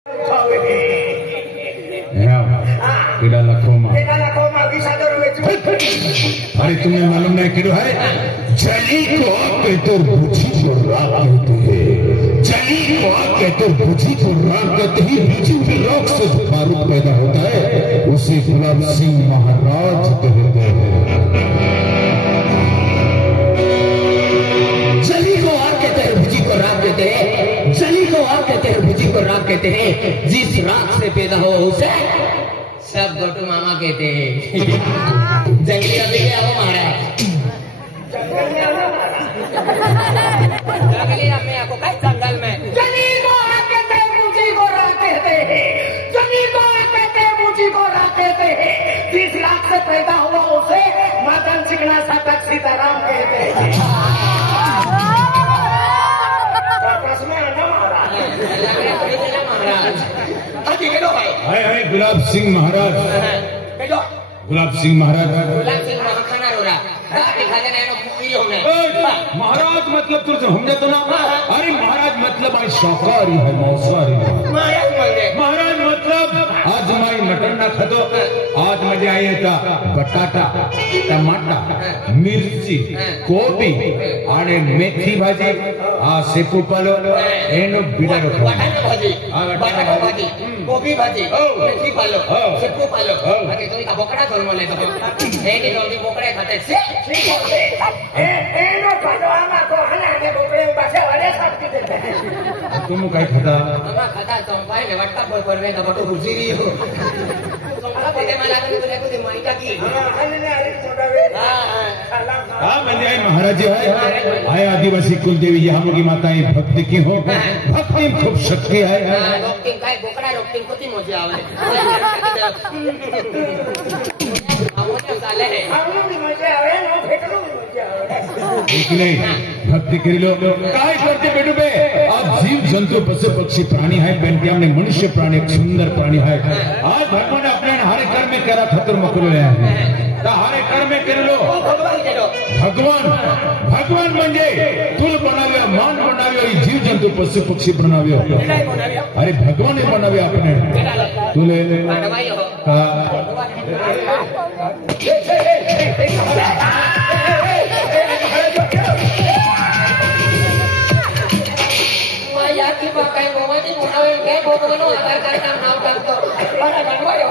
अरे तुम्हें मालूम नहीं किड़ो है जली को आके तो बुझी को राग कहते हैं। जली को आके तो बुझी को राग कहते ही बुझी की राग से जो बारूद पैदा होता है उसे गुलाब सिंह महाराज कहते हैं। जली को आग कहते हैं, बुझी को राग कहते हैं। जली को आग कहते हैं, बुझी को राग कहते हैं। जिस राग से पैदा हो उसे सब गोटू मामा कहते हैं। जंगली अभी क्या हो महाराज जंगली हमें आपको कई जंगल में जली को आग कहते हैं, बुझी को राग कहते हैं। जली को आग कहते हैं, बुझी को राग कहते हैं। जिस राग से पैदा हुआ उसे मदन चिकना सातक सीताराम कहते हैं। हाय गुलाब सिंह महाराज, गुलाब सिंह महाराज, गुलाब सिंह खाना रो रहा महाराज मतलब तुझे हमने तो ना। अरे महाराज मतलब आई शाकाहारी है, मांसाहारी है। महाराज मतलब आज माई मटन ना खातो, आज मजा आई था बटाटा, टमाटा, मिर्ची, कोबी आणि मेथी भाजी, आ सेपू पालो एनो बीड़ा रखो। बटाटा भाजी, कोबी भाजी, मेथी पालो, सेपू पालो। बाकी तो इका बोकड़ा धोल मले तो एनी जल्दी बोकड़े खाते से एनो खडवामा को हने बोकड़े पाछे वाले साथ के देते हैं। तुम काय खाता? मामा खाता चंपाई ले वटका बोल करवे का बटो गुजरी हो। चंपा बोले मला तो बोले को माइका की हने अरे छोटा वे। हां म्हणजे आई महाराज जी है आदिवासी कुल देवी यहाँ की माताएं भक्ति की हो, भक्ति खूब शक्ति है। लोग काय बोकड़ा लोग कोती मजा आवे। नहीं भक्ति करी लो काय करते बेटू पे। आज जीव जंतु पशु पक्षी प्राणी है, बेनती हमने मनुष्य प्राणी एक सुंदर प्राणी है। आज भगवान अपने हरे घर में करा खतर मकलो है तो हरे घर में कर लो। भगवान भगवान म्हणजे तुल बनाव्या, मान बनाव्या, जीव जंतु पशु पक्षी बनाव्या। अरे भगवान ने बनाव्या अपने तुले की बाकाय गोवानी बनावे के गोवानो आधार कार्ड का नाम करतो बड़ा बनवायो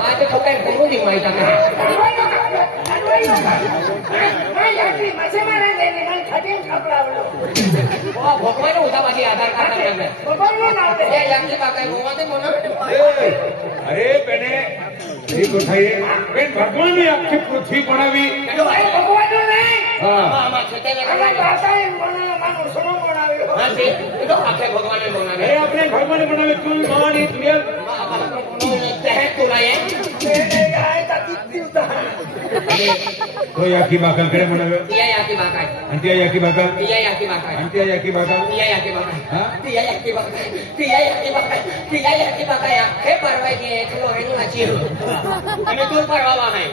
आज तो काय गुरु नी माहिती आहे मैं याची मसे मारे देने मन खटीन खपलावलो वो भगवान उदा माझी आधार कार्ड नाम आहे भगवान नाव दे या याची बाकाय गोवानी बनावे। अरे बेने ठीक उठाइए बेन भगवान ने आपकी पृथ्वी बनावी भगवान ने मामा छोटे में भाषा बनाना मानो सुनो बनावे हां जी तो आपके भगवान ने बनावे। अरे अपने भगवान ने बनावे तुम मान इतने तहत तुलाए तेरे गाय का कितनी उतार तो या की बाकल करे बनावे या की बाकल अंतिया या की बाकल या की बाकल अंतिया या की बाकल या की बाकल हां या की बाकल या की बाकल हे परवाई के चलो हेनु आची हो અને તું પરવાવા है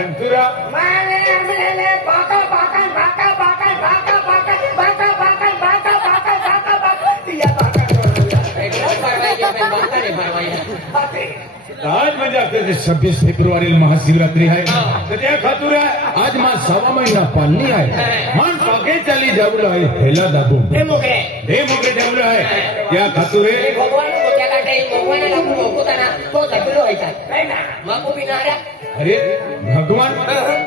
अंतुरा माने हमने बाका बाका बाका बाका बाका बाका बाका बाका बाका बाका बाका बाका दिया बाका एकदम परवाई के बाका ने परवाई आज म्हणजे आपल्या 26 फेब्रुवारी महाशिवरात्री आहे तर त्या खातूर आज मा 6 महिना पालनी आहे मान पागे चाली जावलो आहे हेला दाबू हे मोगरे जावलो आहे त्या खातूर भगवान को क्या काटे भगवान ला को तना तो झटलो होता है ना माको बिनारा अरे भगवान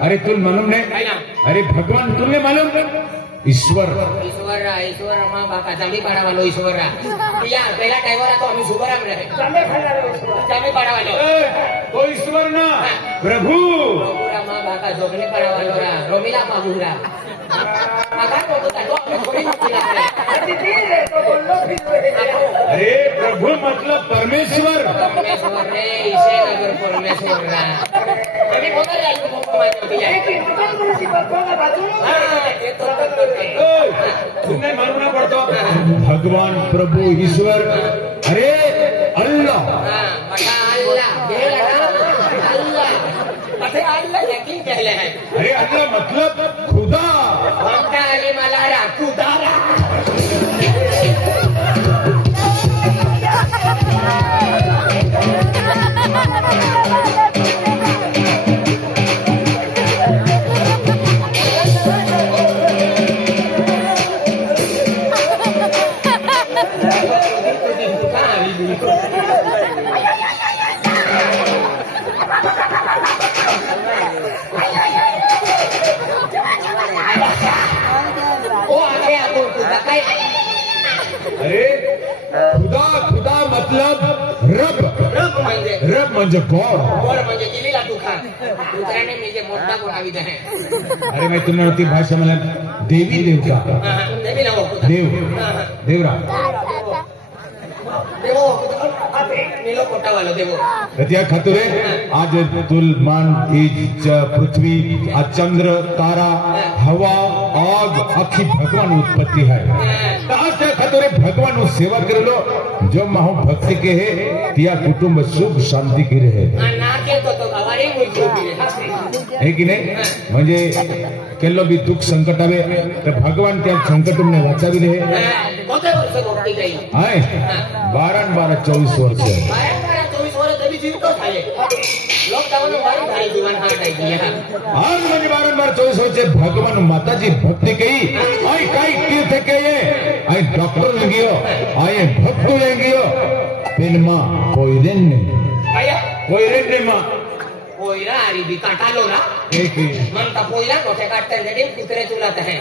अरे तुल मालूम नहीं अरे भगवान तुमने मालूम ईश्वर माँ बापा जमी पाड़ा वालो ईश्वर या पहला टाइम तो हमें सुबराम रहे जमी पाड़ा वालो तो ईश्वर ना प्रभु माँ बापा जोगने पाड़ा वालो रा रोमिला बाबूरा अरे प्रभु मतलब परमेश्वर रे इसे नगर परमेश्वर तुमने मानना पड़ता भगवान प्रभु ईश्वर अरे अल्लाह अरे अल्लाह मतलब खुदा खुदा वो आगे आपको खुदा काय अरे खुदा खुदा मतलब रब रब म्हणजे गॉड गोड म्हणजे दिलेला दुखा दुसऱ्याने म्हणजे मोठा कोण आविद आहे अरे मैं तुम्हें होती भाषा में देवी देवता देवी ना हो देव देवरा देवो नीलो कोटा वालो देवो त्या खातुरे आज तुल मान तेज पृथ्वी आ चंद्र तारा हवा आग आखी भगवान उत्पत्ति है आज त्या खातुरे भगवान नु सेवा करेलो जो माहो भक्ति के है तिया कुटुंब सुख शांती के रहे ना के तो हमारी मुझे है की नाही म्हणजे केल्लो बी दुख संकट आवे तर भगवान त्या संकट ने वाचावी रहे कोते वर्ष भक्ती गई हाय 12-24 वर्ष 12-24 वर्ष तरी जीवतो थाले लॉकडाउन मारी भाई जीवन हार गई दिया आज म्हणजे 12-24 वर्ष भगवान माताजी भक्ति कई आई काई तीर्थ कये आई डॉक्टर लगियो आई भक्त लगियो पेनमा कोइरेन आया मा पोयरा आरी भी काटालो ना एक मन का पोयरा कोठे काटते हैं कुतरे चुलाते हैं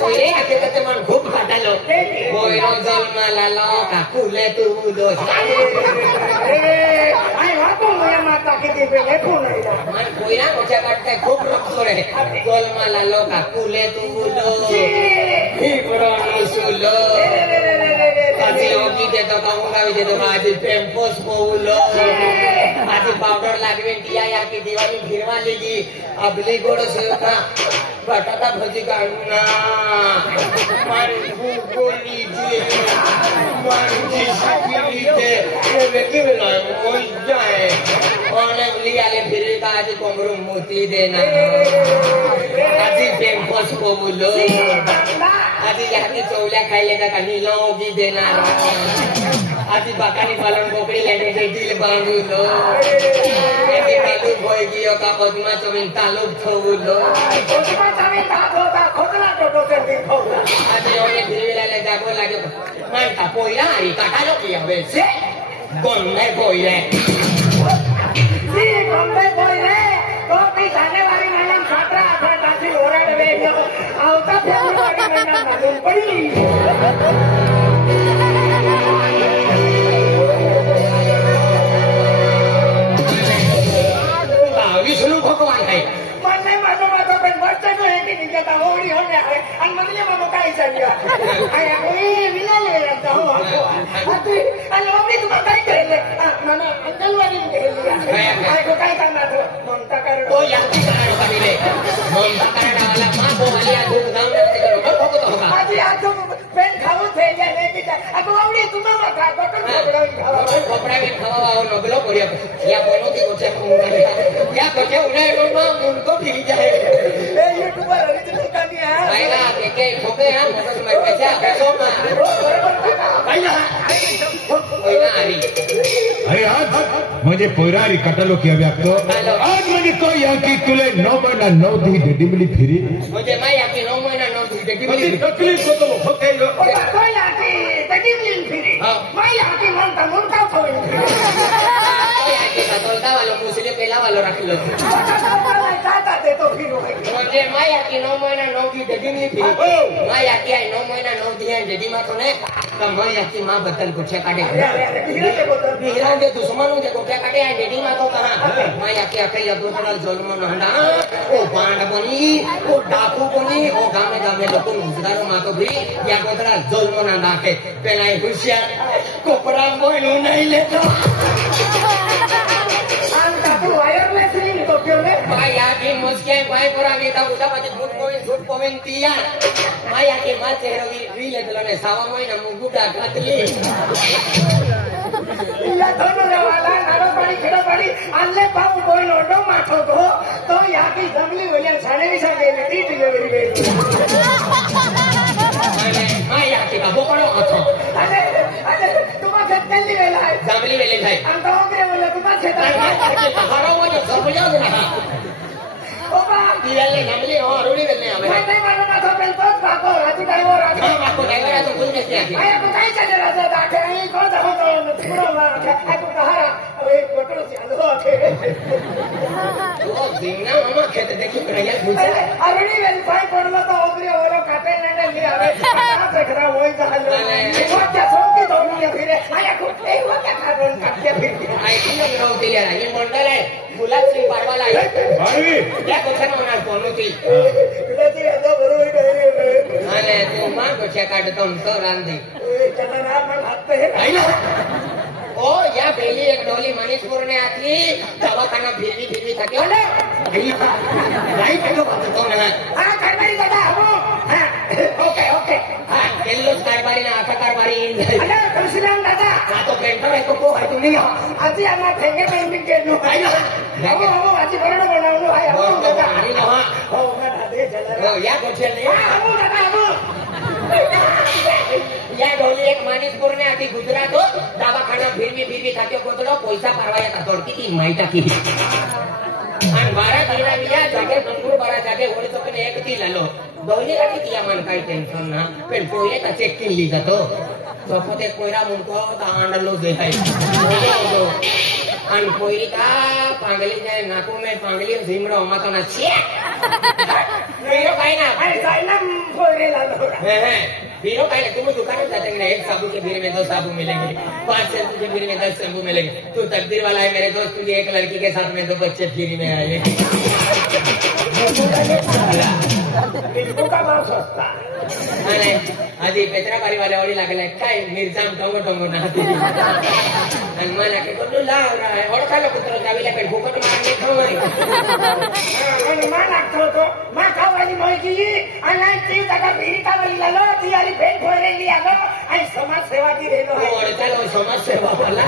पोयरे आके कहते मन खूब काटालो पोयरो जन्माला लोका कुले तू दो आई वातो मोया माता के दिवे ले फोन मन पोयरा कोठे काटते खूब रखोरे जन्माला लोका कुले तू दो ही पुरानो सुलो आजी होगी दे तो कहूंगा भी दे तो आज पेम्पोस बोलो आज पाउडर लागवे दिया या की दिवाली गिरवा लेगी अबली गोड़ से खा बटाटा भजी काढूना मान गोली जी मान जी साकी दे ये व्यक्ति में ना कोई जाए और अबली आले फिर का आज कोमरू मोती देना आज पेम्पोस को बोलो आज यहाँ की चौल्या खाइले का कहीं लोगी देना आज बाकानी पालन कोकड़ी लेने से दिल बांधू लो ऐसे तालुक होएगी और का पद्मा चौबीन तालुक थोबू लो आज योने फिरविला ले जागो लागे मानता पोइरा आई काटा लो किया वैसे गोंदे पोइरे जी गोंदे पोइरे तो भी जाने वाली मैडम 17-18 की ओरा में आवता फेब्रुआरी महीना मालूम पड़ी विष्णु भगवान है मन में मानो मातो पेन बच्चे को है कि निकल ता होड़ी होने है अन मन में मानो काई चाहिए आया कोई विना ले जाता हूं अति अन मम्मी तुम काई कर ले मानो अंकल वाली ले लिया आय को काई करना तो ममता कर तो याती कर ले ममता कर डाला मां को वालिया धूप धाम से करो कब तो होगा आज आज तो पेन खाओ थे या नहीं कि अब मम्मी तुम मत खा बटन कपड़ा भी खावा और नगलो करिया या बोलो कि कोचे या कोचे उन्हें रोमा उनको भी जाए ए यूट्यूबर ओरिजिनल कहानी है भाईला के ठोके हैं मगज में पैसा पैसो भाईला कोई ना आरी अरे आज म्हणजे पोयरारी कटलो की व्यक्त आज म्हणजे तो या की तुले 9 महीना 9 दी डेडीबली फिरी म्हणजे मैं या की 9 महीना 9 दी डेडीबली तकलीफ को तो होते हो तो या की डेडीबली फिरी मैं या की मनता मुनका थोड़ी या की तोलता वालो मुसले पेला वालो रख लो चाहता दे तो फिर म्हणजे मैं या की 9 महीना 9 दी डेडीबली फिरी मैं या की 9 महीना 9 दी डेडी मा तो ने तो मैं या की मां बदल कुछ काटे हीरा के दुश्मनों के कोठे काटे है डेडी मा तो कहां मैं या की अकेला दूसरा जुल्म नहना ओ बांड बनी ओ डाकू बनी ओ गामे गामे लोग मुजदारो मा तो भी या कोतरा जुल्म ना नाके पेलाई होशियार कोपरा मोइलो नहीं लेता अंता तू वायरलेस नहीं तो क्यों ने माया की मुझके भाई पूरा गीता बुझा पाचे झूठ पोवेन तिया माया के मां चेहरा री ले दलने सावा महीना मुगुडा काटली इला दोनों वाला नारो पानी खेड़ा पानी अल्ले पाऊ कोई लोडो माथो तो यहाँ की जंगली वलियन छाने भी सके नहीं डिलीवरी गई मां यहाँ की बाबू करो अच्छा अरे तुम्हारे जल्दी वेला है जंगली वेले भाई अंतों के बोले तुम्हारे क्षेत्र में हरो वो जो सब लोग ना ओ बा Tirarle gamli no aruri belne ame. Mate mano na to pel tot bako rati driver rati. हाँ आपको ड्राइवर है तो खुद कैसे आती Ay ko kai chale raja da ke ai ko da ho to puro ma ai ko kahara oye kotro si ando ke. वो दिंगा मामा कहते देखिए कन्हैया पूछे Aruni vel pai podlo to ogri oro kate ne li ave. Se khara woi da lo. Ko kya sonki to ni phire. Ay ko ei wo kya kharon katya phir. आई तीनों ग्रह के लिए ये मंडल है गुलाब सिंह परवाला है पाडवी क्या कुछ ना होना कौन थी Kudati ado boro hi dai. अरे तू मां को चेक काट तुम तो रांधी Chana na man hatte hai. आई ना ओ या बेली एक डोली मनीषपुर ने आती दवाखाना फिरवी थकी हो ना राइट है तो बात तो ना Ah karmari dada amo. Okay okay. हाँ केल्लो कारबारी ना आखा कारबारी Ada Krishnan dada. हाँ तो पेंटर है तो को है तू नहीं हो Aji ama thenge painting kenu. आई ना Amo aji barana bananu hai amo बहुत तो dada. नहीं ना हाँ Oh na dade chala. या कुछ नहीं Amo dada amo. या डोली एक मनीषपुर ने आती गुजरात हो दवाखाना फिरवी थकी कोतड़ो पैसा परवाया था तोड़ती थी माइटा की आणि बारा दिना लिया जागे मंगूर बारा जागे ओढ तो पण एक ती लालो दोन्ही राती तिया मन काही टेन्शन ना पण पोये का चेक केली जातो सोपते कोयरा मुनको ता आंडलो जे है आणि पोयरी का पांगली जाय नाकू में पांगली झिमरो मातो ना छे हीरो काय ना Ay sainam pore lalo. है हीरो काय तुम दुकान में जाते हैं एक साबुन के भीड़ में 2 साबुन मिलेंगे 5 शैम्पू के भीड़ में 10 शैम्पू मिलेंगे तू तकदीर वाला है मेरे दोस्त तुझे एक लड़की के साथ में 2 बच्चे फ्री में आए Ilmu ka bhau sasta. अरे आधी पेत्राबारी वाले वडी लागले काय मिरजाम टोंगो नाहती आणि मला के कोण लाव रहा है ओळखायला कुत्र जावीला पण फुकट मारणे खाऊ Ani man akto to ma kawali moi ki anai ti daga bhiri kawali lalo ti ari ben pore li alo ai samaj seva ki relo hai. ओळखायला समाज सेवा वाला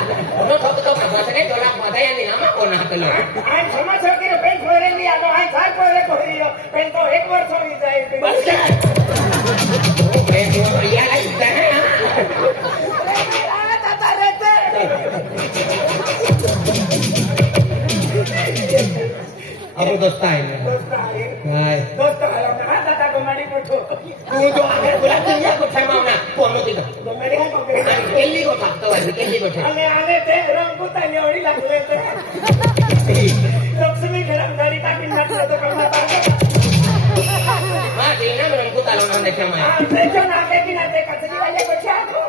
नो ठोकतो बसने डोला मधाया नि नामा कोण हातलो Ai samaj seva ki ben pore li alo ai sar pore kohri yo ben to ek varsh hoyi jai. बस क्या ए तो या लगता है Tata rete. अब दोस्त आहे Dosta hai. काय Dosta hai na tata gomadi pucho. तू जो आगे बोला तू या कुछ मावना कोण होती का Gomadi ka ko. आणि केल्ली को थाकतो आहे केल्ली को ठे ane te rangku tali ori lagle te. Lakshmi gharamdari ka kinna to kama ta. हां देना रंगू तालवना देखा मैं Ayo na ke kinna te kachri wale ko chha ko.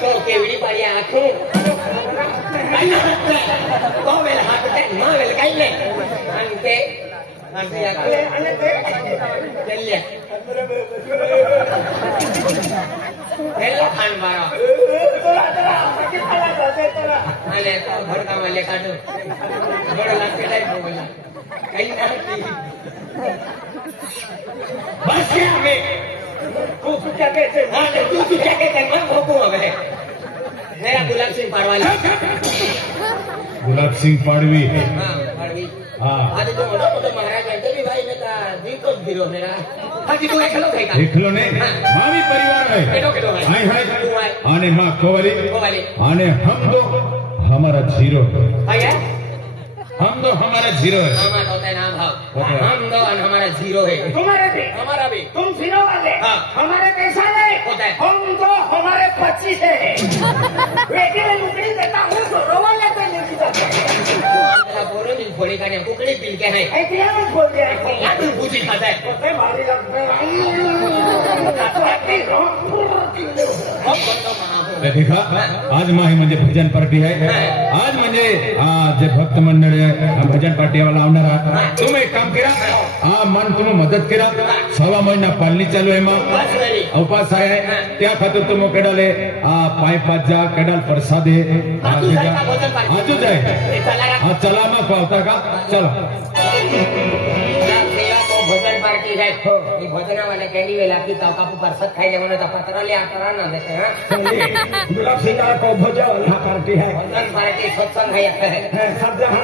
तो केवडी पाडी आखो तो वेल हात ते मा वेल काही नाही आणि ते Ane te. केल्ले हेला खान बारा Tora paki pala jate tora. आले तो घर का वाले काढो बड़ा लागते नाही बोला काही नाही बस क्या मैं तू क्या कहते हां तू क्या कहते मैं भोगू अब है मेरा गुलाब सिंह पाड़वाला गुलाब सिंह पाडवी हां पाड़वी हाँ आधी तो मोठो महाराज म्हणते की भाई नका जीतो फिरो मेरा आधी तू एकलो काय का एकलो ने मामी परिवार है केटो है हाय हाय तू आहे आने माँ कोवली कोवाली आने हम तो हमारा जीरो आया हम तो हमारा जीरो है नाम होता है नाम भाव होता है। हम दो और हमारा जीरो है तुम्हारे भी हमारा भी तुम जीरो वाले हाँ। हमारे कैसा है होता है। हम तो हमारे 25 है बेटी में नुकड़ी देता हूँ तो रोवा लेते नहीं जाते आमचा पोरो नी फोडी काने कुकडी पिलके है ऐतिहासिक मत बोल दिया या तू पूजी खाता है कितने भारी लगते हैं तो आती हो अब बंदो महाभो मैं देखा आज माही म्हणजे भजन पार्टी है आज म्हणजे जे भक्त मंडळ आहे भजन पार्टी वाला आवणार आहात तुम्ही एक काम करा मन तुम्ही मदत करा 6 महिना पालनी चालू आहे मग बस रेडी अवपास आहे त्या खातर तुम्ही केडाले पाय पाजा केडाल प्रसाद आहे आजू जाय का भजन पार्टी आजू जाय चला चला मग पावता का चला सेवा को भजन पार्टी है ये भजना वाले कैंडी वेला की तो कापू परसत खाई जावने तो पत्र ले आकर ना देते हैं गुलाब सिंह को भजन पार्टी है भजन पार्टी सत्संग है सब जहाँ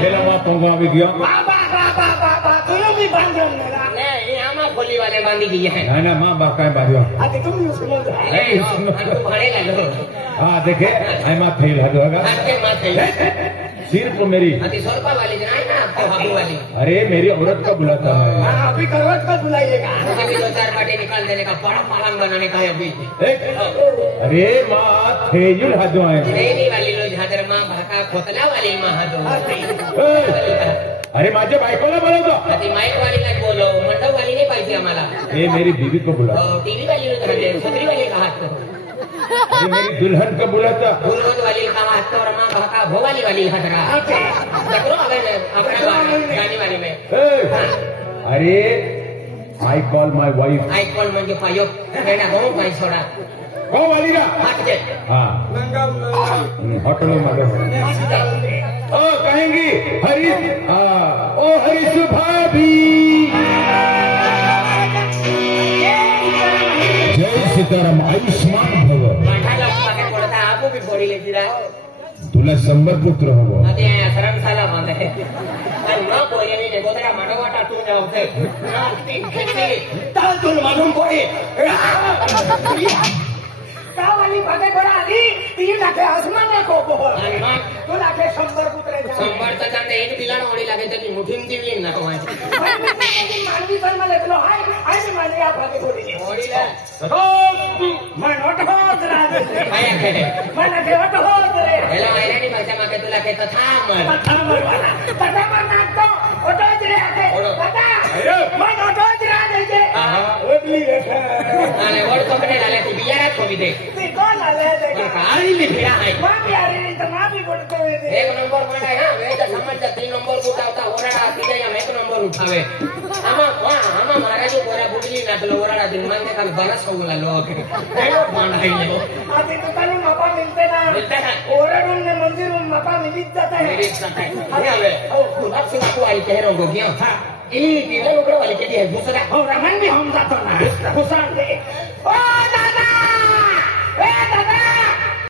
પેલા માં પોંગો આવી ગયો बाबा तुम भी बांधन मेरा नहीं आमा खोली वाले बांधी गई है ના ના માં બા કાંઈ બાંધ્યો अरे तुम भी सुनो तू भाड़े लगो હા દેખે એમાં થઈ લાગ્યો आपके माथे सिर्फ मेरी अति सोरपा वाली जो है ना आपको हाबू वाली अरे मेरी औरत का बुलाता है हाँ अभी करवट का बुलाइएगा मुझे भी 2-4 बाटे निकाल देने का बड़ा पालन बनाने का है अभी अरे माँ थेजुल हाथों आए रेली वाली लो झादर माँ भाका खोतला वाली माँ हातो अरे माझ्या बायकोला बोलवतो अति माइक वाली नाही बोलो मंडप वाली नाही पाहिजे आम्हाला ये मेरी बीवी को बुला टीव्ही वाली लो झादर छत्री वाली का हात अरे मेरी दुल्हन को बुलाता गुलवत वाली का हात और माँ भाका भोवाली वाली हादरा देखो अगर अपना गानी वाली में अरे I call my wife I call म्हणजे पायो एडा हो काय छोड़ा कौ वाली ना हाथ दे हाँ होटल में ओ कहेंगी हरीश ओ हरीश भाभी जय सीताराम आयुष्मान भव माठाला पाके पडता आपू भी फोडी लेती रा तुला 100 पुत्र हवं अते शरण साला मांगे आणि ना पोयनी ने गोदरा माडो वाटा तू जावते ना ती खेती ताल तुल मालूम पडे वाली भागे घोडा आली ती लाखे आसमान में को बोल आणि मग तू लाखे 100 पुत्रे संभाळता जाते एक बिलाण ओढी लागे त्याची मुठीन दिली ना तो मानवी जन्म लेतलो हाय आणि मानवी आ भागे घोडी ओढीला मन होत होत राहते काय आहे मन ठेवत होत रे हेला आयरानी भाषा मागे तुला काय तथा मर पता नाचतो ओटोच रे आते पता मन ओटोच राहते ओटली रे आणि वड कोकणे झाले ती बियारात कोबी दे ती कोण आले ते काळी लिहिला आहे माफी आली तर माफी बोलतो एक नंबर पडाय हा वेचा समाज 3 नंबर उठावता ओरडा सीधा या 1 नंबर उठावे आमा महाराज बोरा बुडली नाचलो ओरडा दिन मानते का बरस होऊ लागलो हेलो मांडायलो आधी दुकानी मापा मिलते ना ओरडून ने मंदिरून मापा मिलीत जाता है मेरी सताय अरे आवे ओ अब से को आई कह रहा हूं गया ई दिला लोकड़ा वाली के है दूसरा और रमन भी हम